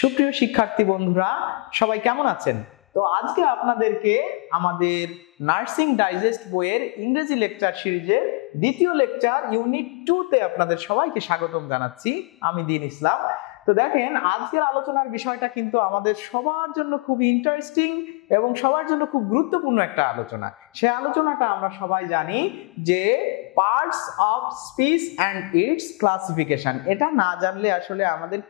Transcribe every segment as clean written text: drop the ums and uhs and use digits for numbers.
সুপ্রিয় শিক্ষার্থী বন্ধুরা, সবাই কেমন আছেন? তো আজকে আপনাদেরকে আমাদের নার্সিং ডাইজেস্ট বইয়ের ইংরেজি লেকচার সিরিজের দ্বিতীয় লেকচার ইউনিট 2 তে আপনাদের সবাইকে স্বাগতম জানাচ্ছি। আমি দিন ইসলাম। তো দেখেন, আজকের আলোচনার বিষয়টা কিন্তু আমাদের সবার জন্য খুব ইন্টারেস্টিং এবং সবার জন্য খুব গুরুত্বপূর্ণ একটা আলোচনা। সেই আলোচনাটা আমরা সবাই জানি যে parts of speech and it's classification. এটা না জানলে আসলে আমাদের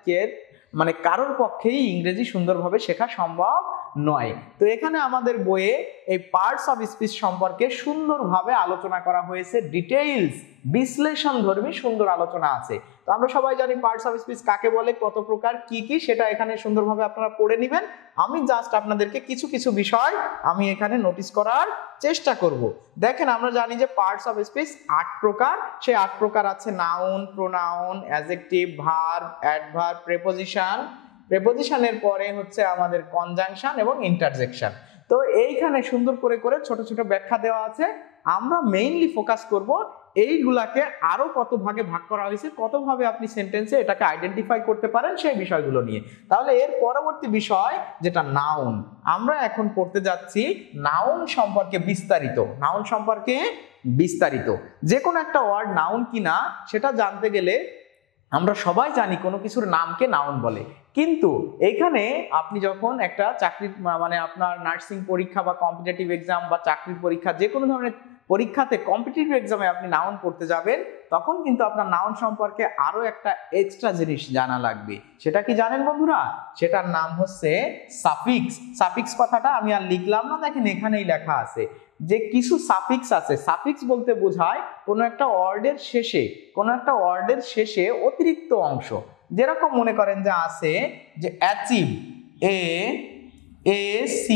কারোর পক্ষেই ইংরেজি সুন্দরভাবে শেখা সম্ভব নয়। তো এখানে আমাদের বইয়ে এই পার্টস অফ স্পিচ সম্পর্কে সুন্দরভাবে আলোচনা করা হয়েছে, ডিটেইলস বিশ্লেষণধর্মী সুন্দর আলোচনা আছে। তো আমরা সবাই জানি পার্টস অফ স্পিচ কাকে বলে, কত প্রকার, কি কি, সেটা এখানে সুন্দরভাবে আপনারা পড়ে নেবেন। আমি জাস্ট আপনাদেরকে কিছু কিছু বিষয় আমি এখানে নোটিস করার চেষ্টা করব। দেখেন, আমরা জানি যে পার্টস অফ স্পিচ 8 প্রকার। সেই 8 প্রকার আছে noun, pronoun, adjective, verb, adverb, প্রেপোজিশনের পরে হচ্ছে আমাদের কনজাংশন এবং ইন্টারজেকশন। তো এইখানে সুন্দর করে করে ছোট ছোট ব্যাখ্যা দেওয়া আছে। আমরা মেইনলি ফোকাস করব এইগুলাকে আরো কত ভাগে ভাগ করা হয়েছে, কত ভাবে আপনি সেন্টেন্সে এটাকে আইডেন্টিফাই করতে পারেন সেই বিষয়গুলো নিয়ে। তাহলে এর পরবর্তী বিষয় যেটা নাউন, আমরা এখন পড়তে যাচ্ছি নাউন সম্পর্কে বিস্তারিত। নাউন সম্পর্কে বিস্তারিত যে কোনো একটা ওয়ার্ড নাউন কিনা সেটা জানতে গেলে আমরা সবাই জানি কোনো কিছুর নামকে নাউন বলে, কিন্তু এখানে আপনি যখন একটা চাকরির আপনার নার্সিং পরীক্ষা বা কম্পিটিটিভ এক্সাম বা চাকরির পরীক্ষা, যে কোনো ধরনের পরীক্ষাতে কম্পিটিটিভ এক্সামে আপনি নাউন পড়তে যাবেন, তখন কিন্তু আপনার নাউন সম্পর্কে আরো একটা এক্সট্রা জিনিস জানা লাগবে। সেটা কি জানেন বন্ধুরা? সেটার নাম হচ্ছে সাফিক্স। সাফিক্স কথাটা আমি আর লিখলাম না, দেখেন এখানেই লেখা আছে যে কিছু সাফিক্স আছে। সাফিক্স বলতে বোঝায় কোনো একটা ওয়ার্ডের শেষে অতিরিক্ত অংশ। যেরকম মনে করেন যে আছে যে অ্যাচিভ, ACHIEVE,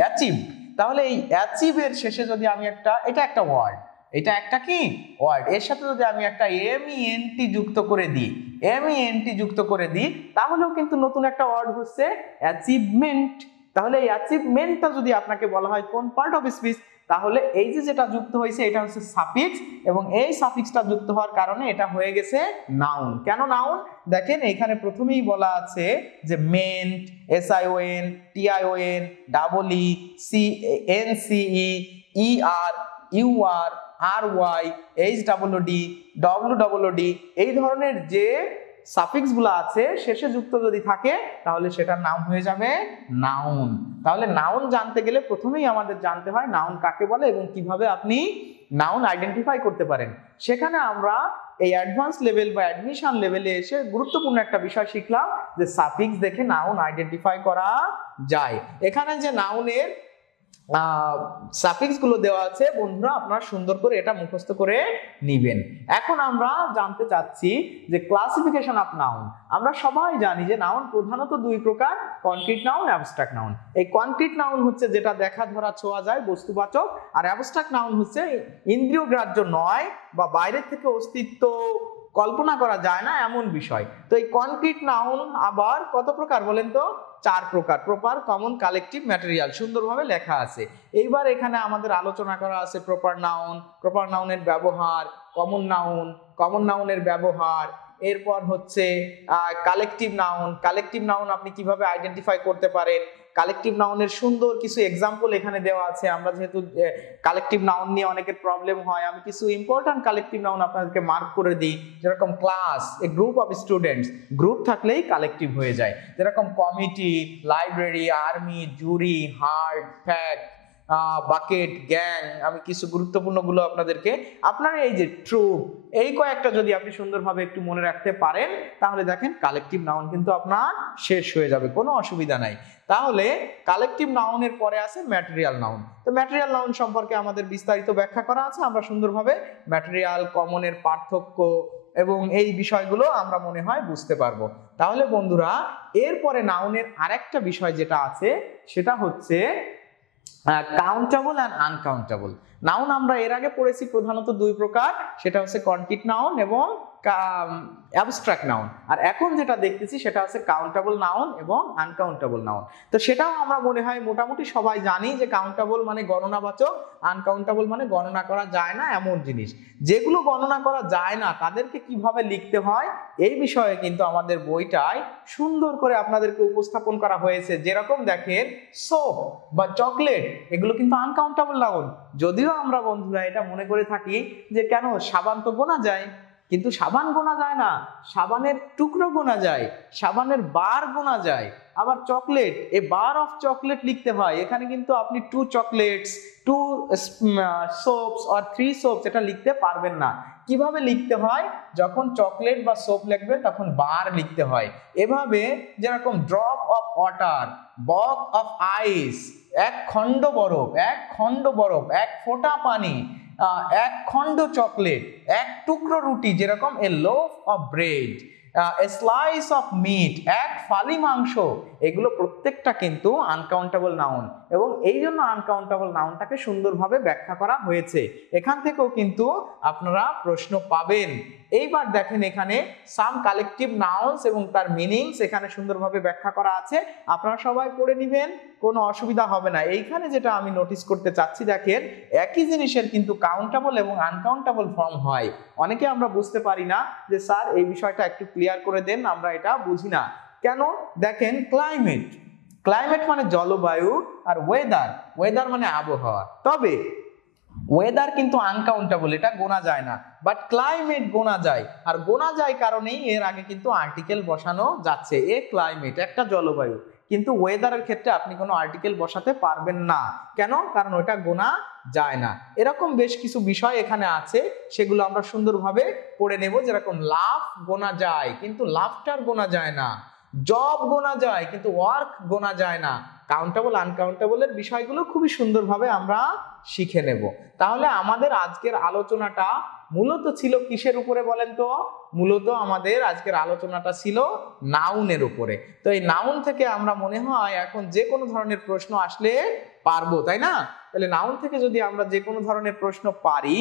অ্যাচিভ। তাহলে এই অ্যাচিভের শেষে যদি আমি এটা একটা ওয়ার্ড, এটা একটা কি ওয়ার্ড, এর সাথে যদি আমি একটা MENT যুক্ত করে দিই তাহলেও কিন্তু নতুন একটা ওয়ার্ড হচ্ছে অ্যাচিভমেন্ট। তাহলে এই অ্যাচিভমেন্টটা যদি আপনাকে বলা হয় কোন পার্ট অফ স্পিচ, তাহলে এই যে যেটা যুক্ত হয়েছে এটা হচ্ছে সাফিক্স, এবং এই সাফিক্সটা যুক্ত হওয়ার কারণে এটা হয়ে গেছে নাউন। কেন নাউন? দেখেন এখানে প্রথমেই বলা আছে যে meant, SION, TION, EENCE, ER, UR, RY, HWD, WWD, এই ধরনের যে সাফিক্স গুলো আছে শেষে যুক্ত যদি থাকে তাহলে সেটার নাম হয়ে যাবে নাউন। তাহলে নাউন জানতে গেলে প্রথমেই আমাদের জানতে হয় নাউন কাকে বলে এবং কিভাবে আপনি নাউন আইডেন্টিফাই করতে পারেন। সেখানে আমরা এই অ্যাডভান্স লেভেল বা অ্যাডমিশন লেভেলে এসে গুরুত্বপূর্ণ একটা বিষয় শিখলাম যে সাফিক্স দেখে নাউন আইডেন্টিফাই করা যায়। এখানে যে নাউনের সাফিক্স গুলো দেওয়া আছে বন্ধুরা, আপনারা সুন্দর করে এটা মুখস্থ করে নিবেন। এখন আমরা জানতে চাচ্ছি যে ক্লাসিফিকেশন অফ নাউন। আমরা সবাই জানি যে নাউন প্রধানত 2 প্রকার, কনক্রিট নাউন, অ্যাবস্ট্রাক্ট নাউন। এই কনক্রিট নাউন হচ্ছে যেটা দেখা, ধরা, ছোঁয়া যায়, বস্তুবাচক, আর অ্যাবস্ট্রাক্ট নাউন হচ্ছে ইন্দ্রিয়গ্রাহ্য নয় বা বাইরের থেকে অস্তিত্ব কল্পনা করা যায় না এমন বিষয়। তো এই কনক্রিট নাউন আবার কত প্রকার বলেন তো? 4 প্রকার। প্রপার, কমন, কালেকটিভ, ম্যাটেরিয়াল, সুন্দরভাবে লেখা আছে। এইবার এখানে আমাদের আলোচনা করা আছে প্রপার নাউন, প্রপার নাউনের ব্যবহার, কমন নাউনের ব্যবহার, এরপর হচ্ছে কালেকটিভ নাউন আপনি কিভাবে আইডেন্টিফাই করতে পারেন। কালেকটিভ নাউনের সুন্দর কিছু এক্সাম্পল এখানে দেওয়া আছে। আমরা যেহেতু কালেকটিভ নাউন নিয়ে অনেকের প্রবলেম হয়, আমি কিছু ইম্পর্টেন্ট কালেকটিভ নাউন আপনাদেরকে মার্ক করে দিই। যেরকম class, A group of students, group থাকলেই কালেকটিভ হয়ে যায়। যেরকম কমিটি, লাইব্রেরি, আর্মি, জুরি, হার্ড, ফ্যাক্ট, বাকেট, গ্যাং, আমি কিছু গুরুত্বপূর্ণ গুলো আপনাদেরকে, আপনারা এই যে ট্রুপ, এই কয়েকটা যদি আপনি সুন্দরভাবে একটু মনে রাখতে পারেন তাহলে দেখেন কালেকটিভ নাউন কিন্তু আপনার শেষ হয়ে যাবে, কোনো অসুবিধা নাই। তাহলে কালেকটিভ নাউনের পরে আছে ম্যাটেরিয়াল নাউন। তো ম্যাটেরিয়াল নাউন সম্পর্কে আমাদের বিস্তারিত ব্যাখ্যা করা আছে। আমরা সুন্দরভাবে ম্যাটেরিয়াল, কমনের পার্থক্য এবং এই বিষয়গুলো আমরা মনে হয় বুঝতে পারবো। তাহলে বন্ধুরা, এরপরে নাউনের আরেকটা বিষয় যেটা আছে সেটা হচ্ছে কাউন্টেবল অ্যান্ড আনকাউন্টেবল নাউন। আমরা এর আগে পড়েছি প্রধানত 2 প্রকার, সেটা হচ্ছে কনক্রিট নাউন এবং অ্যাবস্ট্রাক্ট নাউন, আর এখন যেটা দেখতেছি সেটা হচ্ছে কাউন্টেবল নাউন এবং আনকাউন্টেবল নাউন। তো সেটাও আমরা মনে হয় মোটামুটি সবাই জানি যে কাউন্টেবল মানে গণনাবাচক, আনকাউন্টেবল মানে গণনা করা যায় না এমন জিনিস। যেগুলো গণনা করা যায় না তাদেরকে কিভাবে লিখতে হয় এই বিষয়ে কিন্তু আমাদের বইটায় সুন্দর করে আপনাদেরকে উপস্থাপন করা হয়েছে। যেরকম দেখেন সোপ বা চকলেট, এগুলো কিন্তু আনকাউন্টেবল নাউন। যদিও আমরা বন্ধুরা এটা মনে করে থাকি যে কেন সাবান তো গোনা যায়, কিন্তু সাবান গোনা যায় না, সাবানের টুকরো গোনা যায়, সাবানের বার গোনা যায়। আবার chocolate, A bar of chocolate লিখতে হয়, এখানে কিন্তু আপনি 2 চকলেটস, 2 সোপস অর 3 সোপস এটা লিখতে পারবেন না। কিভাবে লিখতে হয়? যখন চকলেট বা সোপ লিখবে তখন বার লিখতে হয়। এভাবে যেরকম ড্রপ অফ ওয়াটার, বক অফ আইস, এক খণ্ড বরফ, এক খণ্ড বরফ, এক ফোঁটা পানি, এক খণ্ড চকলেট, এক টুকরো রুটি, যেরকম a loaf of bread, a slice of meat, এক ফালি মাংস, এগুলো প্রত্যেকটা কিন্তু আনকাউন্টেবল নাউন, এবং এই জন্য আনকাউন্টেবল নাউনটাকে সুন্দরভাবে ব্যাখ্যা করা হয়েছে। এখান থেকেও কিন্তু আপনারা প্রশ্ন পাবেন। এইবার দেখেন এখানে সাম কালেকটিভ নাউন্স এবং তার মিনিংস এখানে সুন্দরভাবে ব্যাখ্যা করা আছে, আপনারা সবাই পড়ে নেবেন, কোনো অসুবিধা হবে না। এইখানে যেটা আমি নোটিস করতে চাচ্ছি, দেখেন একই জিনিসের কিন্তু কাউন্টেবল এবং আনকাউন্টেবল ফর্ম হয়। অনেকে আমরা বুঝতে পারি না যে স্যার এই বিষয়টা একটু ক্লিয়ার করে দেন, আমরা এটা বুঝি না কেন। দেখেন ক্লাইমেট, ক্লাইমেট মানে জলবায়ু, আর ওয়েদার, ওয়েদার মানে আবহাওয়া। তবে ওয়েদার কিন্তু আনকাউন্টেবল, এটা গোনা যায় না, বাট ক্লাইমেট গোনা যায়। আর গোনা যায় কারণেই এর আগে কিন্তু আর্টিকেল বসানো যাচ্ছে। এ ক্লাইমেট একটা জলবায়ু, কিন্তু ওয়েদারের ক্ষেত্রে আপনি কোনো আর্টিকেল বসাতে পারবেন না। কেন? কারণ ওটা গোনা যায় না। এরকম বেশ কিছু বিষয় এখানে আছে, সেগুলো আমরা সুন্দরভাবে পড়ে নেব। যেরকম লাভ গোনা যায় কিন্তু লাফটার গোনা যায় না, জব গোনা যায় কিন্তু ওয়ার্ক গোনা যায় না। কাউন্টেবল আনকাউন্টেবলের বিষয়গুলো খুবই সুন্দরভাবে আমরা শিখে নেব। তাহলে আমাদের আজকের আলোচনাটা মূলত ছিল কিসের উপরে বলেন তো? মূলত আমাদের আজকের আলোচনাটা ছিল নাউনের উপরে। তো এই নাউন থেকে আমরা মনে হয় এখন যে কোনো ধরনের প্রশ্ন আসলে পারবো, তাই না? তাহলে নাউন থেকে যদি আমরা যে কোনো ধরনের প্রশ্ন পারি,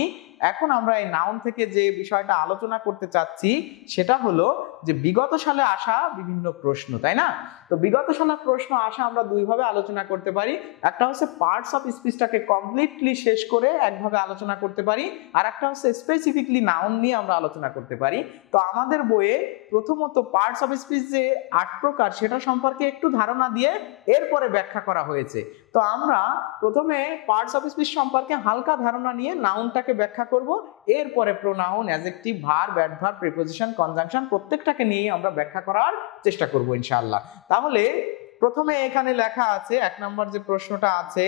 এখন আমরা এই নাউন থেকে যে বিষয়টা আলোচনা করতে চাচ্ছি সেটা হলো যে বিগত সালে আসা বিভিন্ন প্রশ্ন, তাই না? তো বিগত সালের প্রশ্ন আসা আমরা দুইভাবে আলোচনা করতে পারি। একটা হচ্ছে পার্টস অফ স্পিচটাকে কমপ্লিটলি শেষ করে একভাবে আলোচনা করতে পারি, আর একটা হচ্ছে স্পেসিফিকলি নাউন নিয়ে আমরা আলোচনা করতে পারি। তো আমাদের বইয়ে প্রথমত পার্টস অফ স্পিচ যে 8 প্রকার সেটা সম্পর্কে একটু ধারণা দিয়ে এরপরে ব্যাখ্যা করা হয়েছে। তো আমরা প্রথমে পার্টস অফ স্পিচ সম্পর্কে হালকা ধারণা নিয়ে নাউনটাকে ব্যাখ্যা করব, এরপরে pronoun, adjective, verb, adverb, preposition, conjunction প্রত্যেকটাকে নিয়ে আমরা ব্যাখ্যা করার চেষ্টা করব ইনশাআল্লাহ। তাহলে প্রথমে এখানে লেখা আছে 1 নম্বর যে প্রশ্নটা আছে,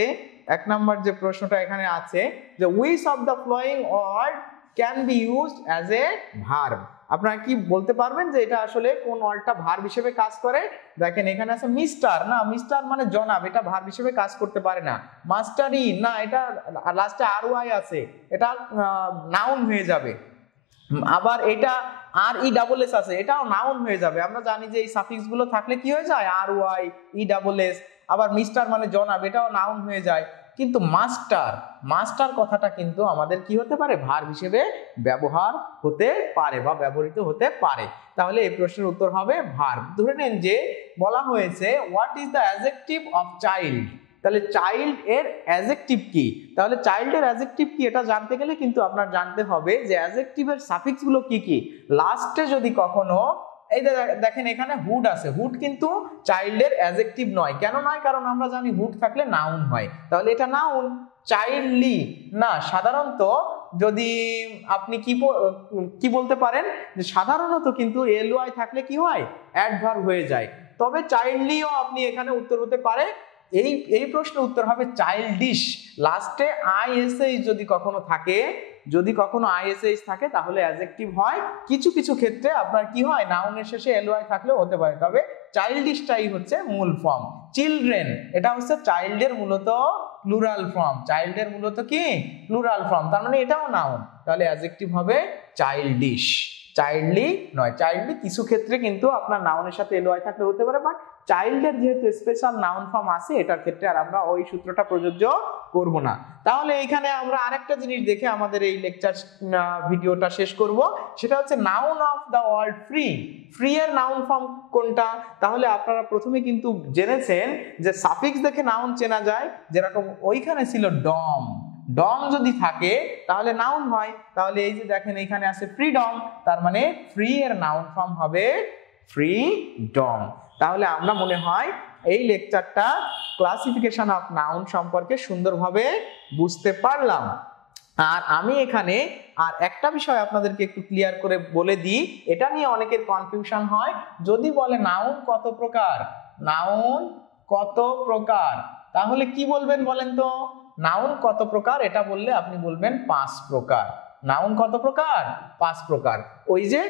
1 নম্বর যে প্রশ্নটা এখানে আছে যে which of the following word can be used as a verb। আপনারা কি বলতে পারবেন যে এটা আসলে কোন ওয়ার্ডটা ভার্ব হিসেবে কাজ করে? দেখেন এখানে আছে মিস্টার, না মিস্টার মানে জনাব, এটা ভার্ব হিসেবে কাজ করতে পারে না। মাস্টারি, না এটা লাস্টে আর ওয়াই আছে, এটা নাউন হয়ে যাবে। আবার এটা আর ই ডাবল এস আছে, এটাও নাউন হয়ে যাবে। আমরা জানি যে এই সাফিক্স গুলো থাকলে কি হয়ে যায়, আর ওয়াই, ই ডাবল এস। আবার মিস্টার মানে জনাব, এটাও নাউন হয়ে যায়। কিন্তু মাস্টার, মাস্টার কথাটা কিন্তু আমাদের কি হতে পারে, ভার্ব হিসেবে ব্যবহার হতে পারে বা ব্যবহৃত হতে পারে। তাহলে এই প্রশ্নের উত্তর হবে ভার্ব। ধরে নেন যে বলা হয়েছে what is the adjective of child, তাহলে চাইল্ড এর অ্যাডজেক্টিভ কি? তাহলে চাইল্ডের অ্যাডজেক্টিভ কি এটা জানতে গেলে কিন্তু আপনার জানতে হবে যে অ্যাডজেক্টিভের সাফিক্স গুলো কি কি। লাস্টে যদি কখনো এই দেখেন এখানে হুড আছে, হুড কিন্তু চাইল্ডের অ্যাডজেক্টিভ নয়। কেন নয়? কারণ আমরা জানি হুড থাকলে নাউন হয়, তাহলে এটা নাউন। চাইল্ডলি না, সাধারণত যদি আপনি কি বলতে পারেন যে সাধারণত কিন্তু এলওয়াই থাকলে কি হয়, অ্যাডভার্ব হয়ে যায়। তবে চাইল্ডলিও আপনি এখানে উত্তর হতে পারে। এই প্রশ্নের উত্তর হবে চাইল্ডিশ। লাস্টে আইএসএইচ যদি কখনো থাকে, যদি কখনো আইএসএইচ থাকে তাহলে অ্যাডজেক্টিভ হয়। কিছু কিছু ক্ষেত্রে আপনার কি হয়, নাউনের শেষে এলওয়াই থাকলেও হতে পারে। তবে চাইল্ডিশটাই হচ্ছে মূল ফর্ম। চিলড্রেন, এটা হচ্ছে চাইল্ডের মূলত প্লুরাল ফর্ম। চাইল্ডের মূলত কি প্লুরাল ফর্ম, তার মানে এটাও নাউন, তাহলে অ্যাডজেক্টিভ হবে চাইল্ডিশ। চাইল্ডলি নয়। চাইল্ডলি কিছু ক্ষেত্রে কিন্তু আপনার নাউনের সাথে এলওয়াই থাকলে হতে পারে, বাট চাইল্ডের যেহেতু স্পেশাল নাউন ফর্ম আছে এটার ক্ষেত্রে আর আমরা ওই সূত্রটা প্রযোজ্য করব না। তাহলে এখানে আমরা আরেকটা জিনিস দেখে আমাদের এই লেকচার ভিডিওটা শেষ করব, সেটা হচ্ছে noun of the word free. Free এর নাউন ফর্ম কোনটা? তাহলে আপনারা প্রথমে কিন্তু জেনেছেন যে সাফিক্স দেখে নাউন চেনা যায়, যেরকম ওইখানে ছিল ডম, ডম যদি থাকে তাহলে নাউন হয়। তাহলে এই যে দেখেন এখানে আছে ফ্রিডম, তার মানে ফ্রি এর নাউন ফর্ম হবে ফ্রিডম। তাহলে আমরা মনে হয় এই লেকচারটা ক্লাসিফিকেশন অফ নাউন সম্পর্কে সুন্দরভাবে বুঝতে পারলাম। আর আমি এখানে আর একটা বিষয় আপনাদেরকে একটু ক্লিয়ার করে বলে দিই, এটা নিয়ে অনেকের কনফিউশন হয়। যদি বলে নাউন কত প্রকার, নাউন কত প্রকার, তাহলে কি বলবেন বলেন তো? নাউন কত প্রকার এটা বললে আপনি বলবেন 5 প্রকার। নাউন কত প্রকার? 5 প্রকার। ওই যে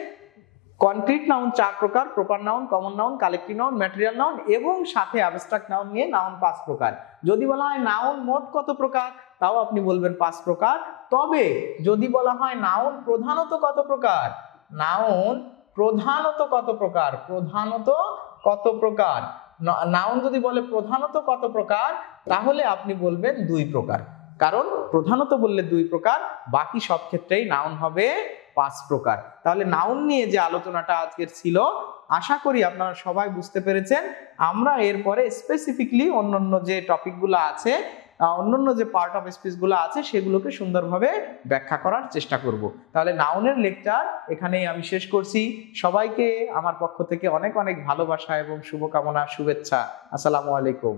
কনক্রিট নাউন 4 প্রকার, proper noun, common noun, collective noun, material noun এবং সাথে অ্যাবস্ট্রাক্ট নাউন নিয়ে নাউন 5 প্রকার। যদি বলা হয় নাউন মোট কত প্রকার, তাও আপনি বলবেন 5 প্রকার। তবে যদি বলা হয় নাউন প্রধানত কত প্রকার, নাউন প্রধানত কত প্রকার, প্রধানত কত প্রকার, নাউন যদি বলে প্রধানত কত প্রকার, তাহলে আপনি বলবেন 2 প্রকার। কারণ প্রধানত বললে 2 প্রকার, বাকি সব ক্ষেত্রেই নাউন হবে 5 প্রকার। তাহলে নাউন নিয়ে যে আলোচনাটা আজকের ছিল, আশা করি আপনারা সবাই বুঝতে পেরেছেন। আমরা এরপরে স্পেসিফিকলি অন্যান্য যে টপিকগুলো আছে, অন্যান্য যে পার্ট অফ স্পিচগুলো আছে সেগুলোকে সুন্দরভাবে ব্যাখ্যা করার চেষ্টা করব। তাহলে নাউনের লেকচার এখানেই আমি শেষ করছি। সবাইকে আমার পক্ষ থেকে অনেক অনেক ভালোবাসা এবং শুভকামনা, শুভেচ্ছা। আসসালামু আলাইকুম।